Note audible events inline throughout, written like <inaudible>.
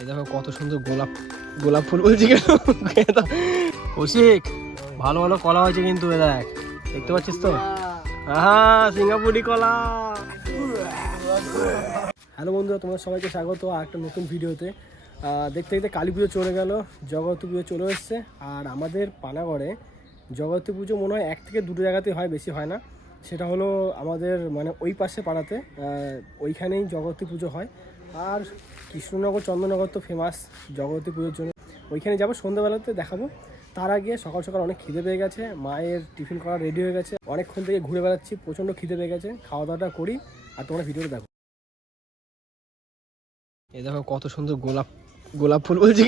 এই দেখো কত সুন্দর গোলাপ গোলাপ ফুল বলছি কেন? কৌশিক ভালো ভালো কলা হয়েছে কিন্তু দেখ দেখতে পাচ্ছিস তো? হ্যাঁ সিঙ্গাপুরি কলা। হ্যালো বন্ধুরা তোমাদের সবাইকে স্বাগত একটা নতুন ভিডিওতে। আহ, দেখতে দেখতে কালী পুজো চলে গেল জগদ্ধাত্রী পুজো চলে এসছে। আর আমাদের পানাগড়ে জগদ্ধাত্রী পুজো মনে হয় এক থেকে দুটো জায়গাতে হয় বেশি হয় না। সেটা হলো আমাদের মানে ওই পাশে পাড়াতে আহ, ওইখানেই জগদ্ধাত্রী পুজো হয়। আর কৃষ্ণনগর চন্দ্রনগর তো ফেমাস জগদ্ধাত্রী পুজোর জন্য। ওইখানে যাব, সন্ধ্যাবেলাতে দেখাবো। তার আগে সকাল সকাল অনেক খিদে পেয়ে গেছে, মায়ের টিফিন করা রেডি হয়ে গেছে। অনেকক্ষণ থেকে ঘুরে বেড়াচ্ছি, প্রচণ্ড খিদে পেয়ে গেছে। খাওয়া দাওয়াটা করি আর তোমরা ভিডিওটা দেখো। এ দেখো কত সুন্দর গোলাপ গোলাপ ফুল বলছি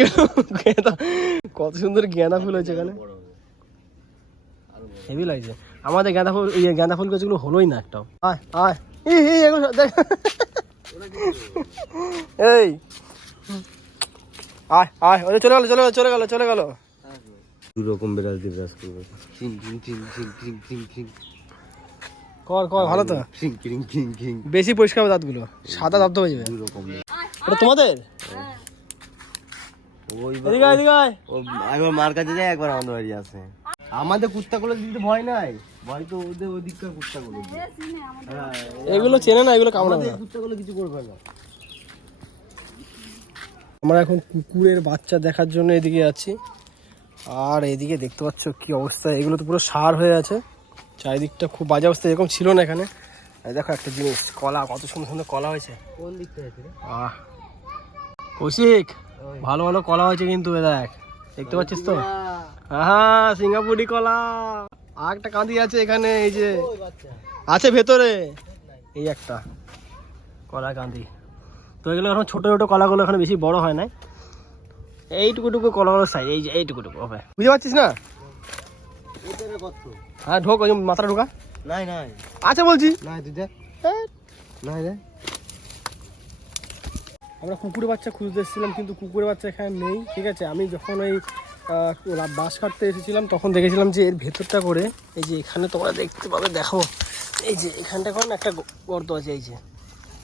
কত সুন্দর গাঁদা ফুল হয়েছে এখানে। হেভি লাগছে। আমাদের গাঁদা ফুল ইয়ে গাঁদা ফুল গাছগুলো হলোই না একটাও। আয় আয়। দেখ। এই। আয় আয় ওদের চলে গেল চলে গেল চলে গেল চলে গেল। দু রকম বিড়াল দিয়ে করবে। খিং খিং খিং খিং খিং খিং খিং। কর কর ভালো তো। খিং খিং খিং খিং। বেশি পরিষ্কার হবে দাঁতগুলো সাদা দাঁত হয়ে যাবে। দু রকম ওটা তোমাদের? ওই এদিকে এদিকে ও একবার মার কাছে যায় একবার আমাদের বাড়ি আসে আমাদের কুত্তাগুলো দিতে ভয় নাই ওদের ওদিককার কুত্তাগুলো। হ্যাঁ এগুলো চেনে না এগুলো কামড়াবে না। কুত্তাগুলো কিছু করবে না। আমরা এখন কুকুরের বাচ্চা দেখার জন্য এদিকে যাচ্ছি। আর এদিকে দেখতে পাচ্ছ কি অবস্থা এগুলো তো পুরো সার হয়ে আছে। চারিদিকটা খুব বাজে অবস্থা এরকম ছিল না এখানে। দেখো একটা জিনিস কলা কত সুন্দর সুন্দর কলা হয়েছে। কোন দিক থেকে আছে রে? আহ কৌশিক ভালো ভালো কলা হয়েছে কিন্তু দেখ দেখতে পাচ্ছিস তো? হ্যাঁ সিঙ্গাপুরি কলা। আর একটা কাঁদি আছে এখানে এই যে। আছে ভেতরে। এই একটা কলা কাঁদি। তো এগুলো এখন ছোটো ছোটো কলাগুলো এখানে বেশি বড় হয় না এইটুকু টুকু কলাগুলো সাইজ এই যে এইটুকু টুকু হবে। বুঝতে পারছিস না? হ্যাঁ ঢোক ওই মাথাটা ঢোকা। নাই নাই। আছে বলছি। নাই তুই দেখ। নাই রে। আমরা কুকুরের বাচ্চা খুঁজতে এসেছিলাম, কিন্তু কুকুরের বাচ্চা এখানে নেই, ঠিক আছে? আমি যখন ওই বাঁশ কাটতে এসেছিলাম, তখন দেখেছিলাম যে এর ভেতরটা করে, এই যে এখানে তোমরা দেখতে পাবে, দেখো, এই যে এখানটা করে না একটা গর্ত আছে, এই যে।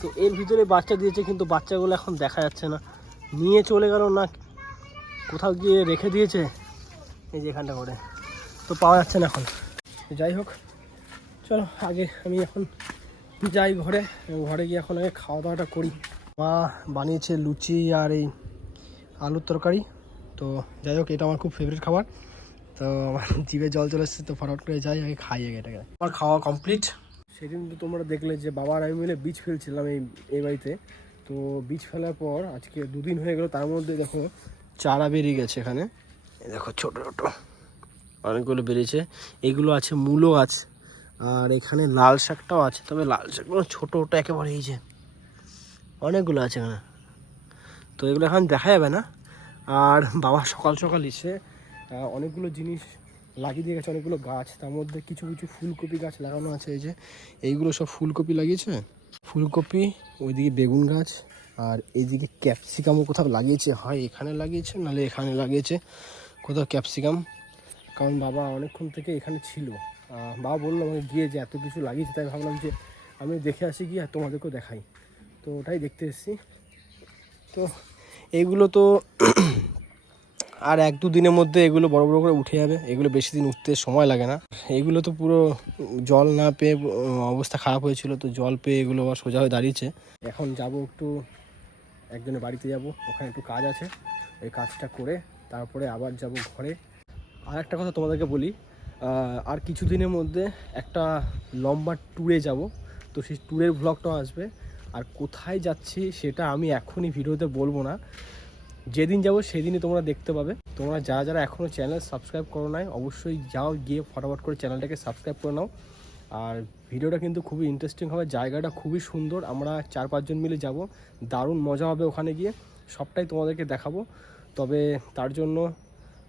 তো এর ভিতরে বাচ্চা দিয়েছে, কিন্তু বাচ্চাগুলো এখন দেখা যাচ্ছে না। নিয়ে চলে গেল না, কোথাও গিয়ে রেখে দিয়েছে, এই যে এখানটা করে। তো পাওয়া যাচ্ছে না এখন। যাই হোক, চলো, আগে আমি এখন যাই ঘরে ঘরে গিয়ে এখন আগে খাওয়া দাওয়াটা করি। মা বানিয়েছে লুচি আর এই আলুর তরকারি। তো যাই হোক, এটা আমার খুব ফেভারিট খাবার। তো আমার <laughs> জিভে জল চলে এসছে, তো ফটাফট করে যাই আগে খাই আগে এটাকে। আমার খাওয়া কমপ্লিট সেদিন তো তোমরা দেখলে যে বাবা আর আমি মিলে বীজ ফেলছিলাম এই এই বাড়িতে। তো বীজ ফেলার পর আজকে দুদিন হয়ে গেল, তার মধ্যে দেখো চারা বেরিয়ে গেছে এখানে। দেখো ছোটো ছোটো। অনেকগুলো বেরিয়েছে। এগুলো আছে মূলো আছে আর এখানে লাল শাকটাও আছে, তবে লাল শাকগুলো ছোটো, ওটা একেবারে এই যে অনেকগুলো আছে এখানে। তো এগুলো এখন দেখা যাবে না। আর বাবা সকাল সকাল এসে অনেকগুলো জিনিস লাগিয়ে দিয়ে গেছে, অনেকগুলো গাছ। তার মধ্যে কিছু কিছু ফুলকপি গাছ লাগানো আছে এই যে। এইগুলো সব ফুলকপি লাগিয়েছে। ফুলকপি, ওইদিকে বেগুন গাছ, আর এইদিকে ক্যাপসিকামও কোথাও লাগিয়েছে। হয় এখানে লাগিয়েছে, নাহলে এখানে লাগিয়েছে। কোথাও ক্যাপসিকাম। কারণ বাবা অনেকক্ষণ থেকে এখানে ছিল। বাবা বলল আমাকে গিয়ে যে এত কিছু লাগিয়েছে, তাই ভাবলাম যে আমি দেখে আসি গিয়ে আর তোমাদেরকেও দেখাই। তো ওটাই দেখতে এসেছি। তো এইগুলো তো <clears throat> আর এক দিনের মধ্যে এগুলো বড় বড় করে উঠে যাবে। এগুলো বেশি দিন উঠতে সময় লাগে না। এগুলো তো পুরো জল না পেয়ে অবস্থা খারাপ হয়েছিল। তো জল পেয়ে এগুলো আবার সোজা হয়ে দাঁড়িয়েছে। এখন যাব একটু, একজনের বাড়িতে যাব। ওখানে একটু কাজ আছে। এই কাজটা করে তারপরে আবার যাব ঘরে। আর একটা কথা তোমাদেরকে বলি আর কিছু দিনের মধ্যে একটা লম্বা ট্যুরে যাব। তো সেই ট্যুরের ভ্লগটাও আসবে। আর কোথায় যাচ্ছি সেটা আমি এখনই ভিডিওতে বলব না। যেদিন যাব সেদিনই তোমরা দেখতে পাবে। তোমরা যারা যারা এখনও চ্যানেল সাবস্ক্রাইব করো নাই, অবশ্যই যাও গিয়ে ফটাফট করে চ্যানেলটাকে সাবস্ক্রাইব করে নাও। আর ভিডিওটা কিন্তু খুবই ইন্টারেস্টিং হবে, জায়গাটা খুবই সুন্দর। আমরা চার পাঁচজন মিলে যাব, দারুণ মজা হবে ওখানে গিয়ে। সবটাই তোমাদেরকে দেখাবো। তবে তার জন্য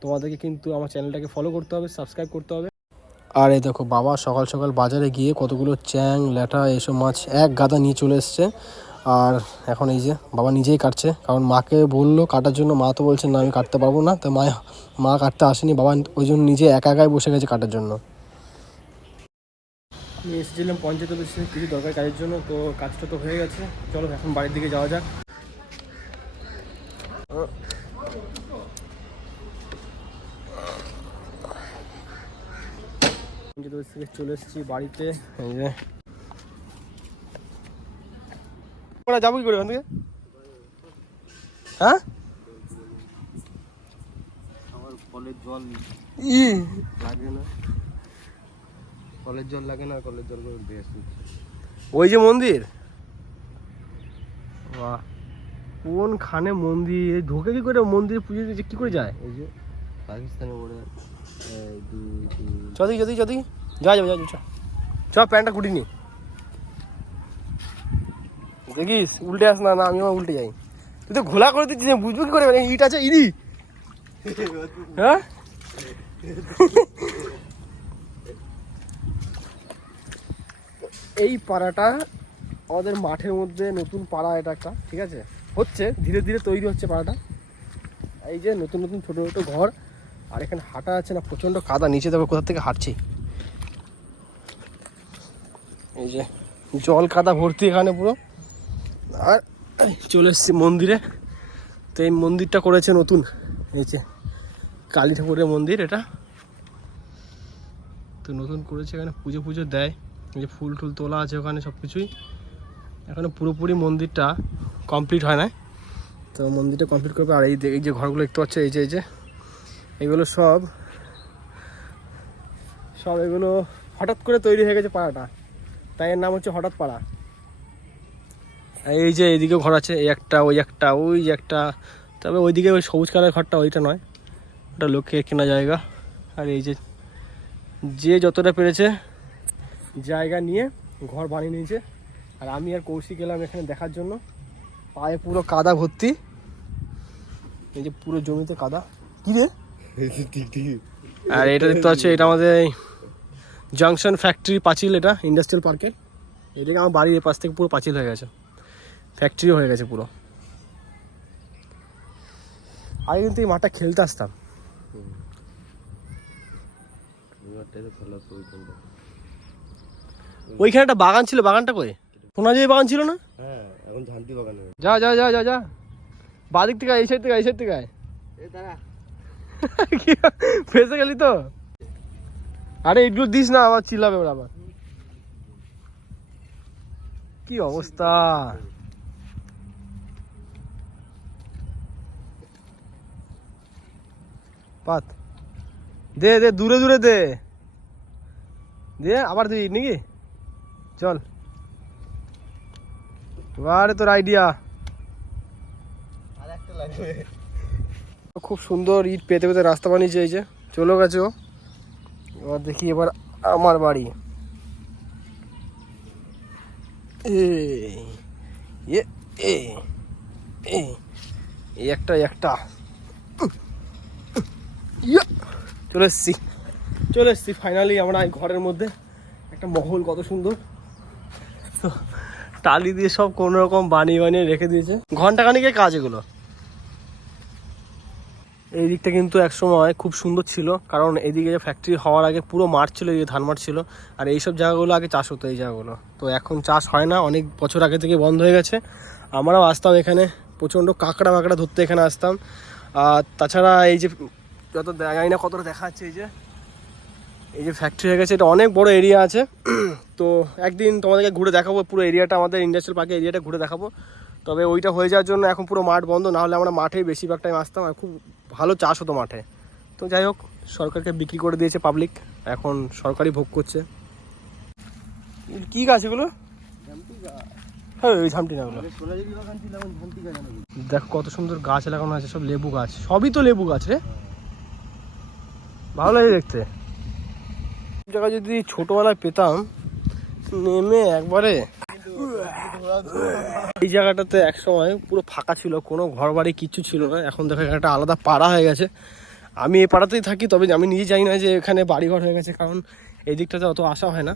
তোমাদেরকে কিন্তু আমার চ্যানেলটাকে ফলো করতে হবে সাবস্ক্রাইব করতে হবে। আর এই দেখো বাবা সকাল সকাল বাজারে গিয়ে কতগুলো চ্যাং, ল্যাটা এসব মাছ এক গাদা নিয়ে চলে এসছে। আর এখন এই যে বাবা নিজেই কাটছে, কারণ মাকে বলল কাটার জন্য। মা তো বলছে, না, আমি কাটতে পারব না। তো মা মা কাটতে আসেনি। বাবা ওই জন্য নিজে একা একাই বসে গেছে কাটার জন্য। আমি এসেছিলাম পঞ্চায়েত অফিসে কিছু দরকার কাজের জন্য, তো কাজটা তো হয়ে গেছে। চলো এখন বাড়ির দিকে যাওয়া যাক। পঞ্চদশ থেকে চলে এসেছি বাড়িতে। এই যে। ওরা যাব কি করে ওখান থেকে? হ্যাঁ? আমার কলের জল ই। লাগে না। কলের জল লাগে না কলের জল করে বেশ ওই যে মন্দির? বাহ। কোনখানে মন্দির? ঢোকে কি করে মন্দিরে পুজো দিতে? কি করে যায়? এই যে পাকিস্তানে যদি যদি যদি যা যাব যা চ চ প্যান্টটা কুটি নি। দেখিস, উল্টে আস না না, আমি আমার উল্টে যাই। তুই তো ঘোলা করে দিচ্ছিস বুঝব কি করে মানে ইট আছে, ইদি। হ্যাঁ? এই পাড়াটা আমাদের মাঠের মধ্যে নতুন পাড়া এটা একটা, ঠিক আছে? হচ্ছে, ধীরে ধীরে তৈরি হচ্ছে পাড়াটা। এই যে নতুন নতুন ছোটো ছোটো ঘর। আর এখানে হাঁটা আছে না, প্রচণ্ড কাদা, নিচে তবে কোথা থেকে হাঁটছি। এই যে জল কাদা ভর্তি এখানে পুরো। আর চলে এসছি মন্দিরে। তো এই মন্দিরটা করেছে নতুন। এই যে কালী ঠাকুরের মন্দির এটা। তো নতুন করেছে এখানে পুজো পুজো দেয়। এই যে ফুল টুল তোলা আছে ওখানে সব কিছুই এখনও পুরোপুরি মন্দিরটা কমপ্লিট হয় না তো মন্দিরটা কমপ্লিট করবে। আর এই যে ঘরগুলো দেখতে পাচ্ছ, এই যে এই যে এগুলো সব সব এগুলো হঠাৎ করে তৈরি হয়ে গেছে পাড়াটা। তাই এর নাম হচ্ছে হঠাৎ পাড়া। এই যে এইদিকে ঘর আছে, এই একটা, ওই একটা ওই একটা। তবে ওইদিকে ওই সবুজ কালার ঘরটা ওইটা নয়। ওটা লোকে কেনা জায়গা। আর এই যে যে যতটা পেরেছে জায়গা নিয়ে ঘর বানিয়ে নিয়েছে। আর আমি আর কৌশিক গেলাম এখানে দেখার জন্য। পায়ে পুরো কাদা ভর্তি। এই যে পুরো জমিতে কাদা। কি রে? আর এটা দেখতে পাচ্ছ এটা আমাদের জাংশন ফ্যাক্টরি পাঁচিল এটা ইন্ডাস্ট্রিয়াল পার্কের এদিকে আমার বাড়ির পাশ থেকে পুরো পাঁচিল হয়ে গেছে। ফ্যাক্টরি হয়ে গেছে পুরো। আগে কিন্তু এই মাঠটা খেলতে আসতাম। ওইখানে একটা বাগান ছিল বাগানটা কই? সোনাঝুরি বাগান ছিল না? হ্যাঁ এখন ঝান্তি বাগানে যা যা যা যা যা। বাদিক থেকে এই সাইড থেকে এই সাইড থেকে আয়। এ দাঁড়া। ফেসে গেলি তো। আরে এগুলো দিস না আবার চিল্লাবে ওরা আবার কি অবস্থা? পাত। দে দে, দূরে দূরে দে। দে, আবার দিই, নাকি? চল। এবারে তোর আইডিয়া আর একটা লাগবে। খুব সুন্দর ইট পেতে পেতে রাস্তা বানিয়েছে এই যে। চলে গেছে ও। এবার দেখি এবার আমার বাড়ি। একটা একটা! চলে এসছি। চলে এসছি ফাইনালি আমরা ঘরের মধ্যে। একটা মহল কত সুন্দর। টালি দিয়ে সব কোনো রকম বানিয়ে বানিয়ে রেখে দিয়েছে। ঘণ্টা খানিকের কাজ এগুলো। এই দিকটা কিন্তু একসময় খুব সুন্দর ছিল, কারণ এদিকে যে ফ্যাক্টরি হওয়ার আগে পুরো মাঠ ছিল, এই ধান মাঠ ছিল, আর এইসব জায়গাগুলো আগে চাষ হতো, এই জায়গাগুলো। তো এখন চাষ হয় না, অনেক বছর আগে থেকে বন্ধ হয়ে গেছে। আমরাও আসতাম এখানে, প্রচণ্ড কাঁকড়া বাঁকড়া ধরতে এখানে আসতাম। আর তাছাড়া এই যে, যত জানি না কতটা দেখা যাচ্ছে, এই যে এই যে ফ্যাক্টরি হয়ে গেছে, এটা অনেক বড় এরিয়া আছে। <clears throat> তো একদিন তোমাদেরকে ঘুরে দেখাবো, পুরো এরিয়াটা আমাদের ইন্ডাস্ট্রিয়াল পার্কের এরিয়াটা ঘুরে দেখাবো। তবে ওইটা হয়ে যাওয়ার জন্য এখন পুরো মাঠ বন্ধ, না হলে আমরা মাঠেই বেশিরভাগ টাইম আসতাম খুব ভালো চাষ হতো মাঠে। তো যাই হোক, সরকারকে বিক্রি করে দিয়েছে পাবলিক এখন সরকারি ভোগ করছে। কি গাছ এগুলো? হ্যাঁ ওই ঝামটি না দেখ কত সুন্দর গাছ লাগানো আছে, সব লেবু গাছ। সবই তো লেবু গাছ রে। ভালো লাগে দেখতে। এই জায়গা যদি ছোটবেলায় পেতাম, নেমে একবারে <laughs> এই জায়গাটাতে এক সময় পুরো ফাঁকা ছিল, কোনো ঘর বাড়ি কিচ্ছু ছিল না। এখন দেখো একটা আলাদা পাড়া হয়ে গেছে। আমি এই পাড়াতেই থাকি, তবে আমি নিজে জানি না যে এখানে বাড়িঘর হয়ে গেছে, কারণ এই দিকটাতে অত আসা হয় না।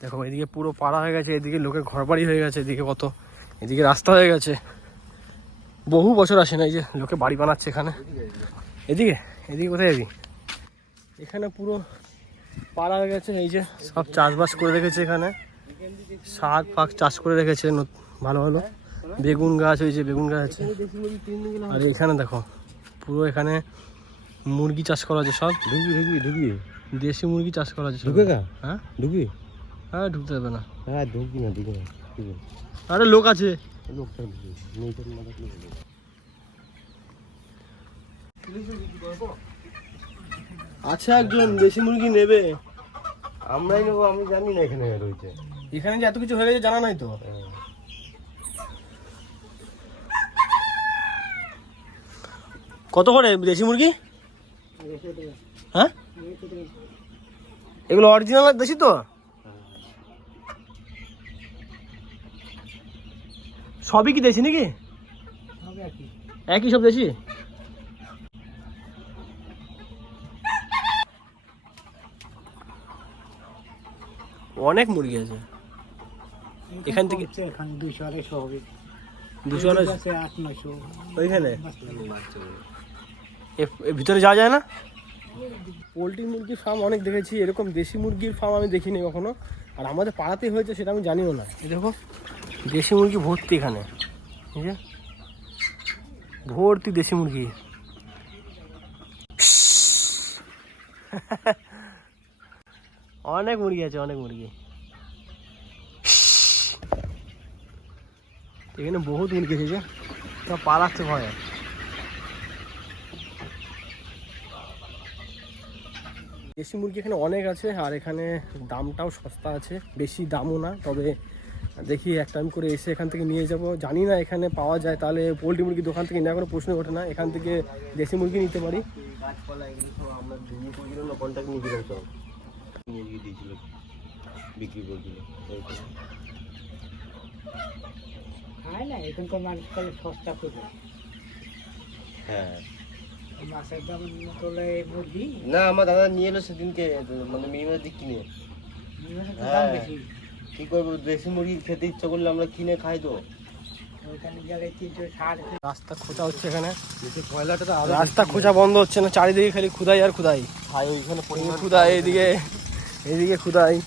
দেখো, এদিকে পুরো পাড়া হয়ে গেছে, এদিকে লোকের ঘর বাড়ি হয়ে গেছে, এদিকে কত, এদিকে রাস্তা হয়ে গেছে। বহু বছর আসে না এই যে লোকে বাড়ি বানাচ্ছে এখানে। এদিকে? এদিকে কোথায় যাবি? এখানে পুরো পাড়া হয়ে গেছে, এই যে সব চাষবাস করে রেখেছে এখানে। শাক ফাক চাষ করে রেখেছে ভালো ভালো বেগুন গাছ হয়েছে বেগুন গাছ আছে। আর এখানে দেখো পুরো এখানে মুরগি চাষ করা আছে সব। ঢুকবি ঢুকবি ঢুকবি। দেশি মুরগি চাষ করা আছে ঢুকে গা? হ্যাঁ? ঢুকবি? হ্যাঁ ঢুকতে হবে না। হ্যাঁ ঢুকবি না ঢুকে ঢুকবি। আরে লোক আছে। আচ্ছা একজন দেশি মুরগি নেবে। আমরাই নেব আমি জানি না এখানে রয়েছে। এখানে যে এত কিছু হয়ে গেছে জানা নাই তো। কত করে দেশি মুরগি? হ্যাঁ? এগুলো অরিজিনাল দেশি তো? সবই কি দেশি নাকি? একই সব দেশি? অনেক মুরগি আছে। এখান থেকে এখানে দুইশো আড়াইশো হবে দুশো আড়াইশো আট ওইখানে? ভিতরে যাওয়া যায় না? পোলট্রি মুরগির ফার্ম অনেক দেখেছি এরকম দেশি মুরগির ফার্ম আমি দেখিনি কখনো। আর আমাদের পাড়াতে হয়েছে সেটা আমি জানিও না। দেখো দেশি মুরগি ভর্তি এখানে। ঠিক আছে ভর্তি দেশি মুরগি। <laughs> অনেক মুরগি আছে অনেক মুরগি। এখানে বহুত আছে যে। সব পালাচ্ছে ভয়ে। দেশি মুরগি এখানে অনেক আছে, আর এখানে দামটাও সস্তা আছে, বেশি দামও না, তবে দেখি এক টাইম করে এসে এখান থেকে নিয়ে যাব। জানি না এখানে পাওয়া যায়, তাহলে পোলট্রি মুরগি দোকান থেকে নেওয়ার কোনো প্রশ্ন ওঠে না, এখান থেকে দেশি মুরগি নিতে পারি। বিক্রি তো। না এখানকার মানুষ তাহলে সস্তা করে। হ্যাঁ। মাছের দাম তোলে মুরগি? না আমার দাদা নিয়ে এলো সেদিনকে মানে মিনিমাম দিক কিনে। হ্যাঁ। বেশি। কি করব দেশি মুরগি খেতে ইচ্ছা করলে আমরা কিনে খাই তো। রাস্তা খোঁজা হচ্ছে এখানে। রাস্তা খোঁজা বন্ধ হচ্ছে না চারিদিকে খালি খুদাই আর খুদাই। খাই ওইখানে খুদাই এদিকে এদিকে খুদাই।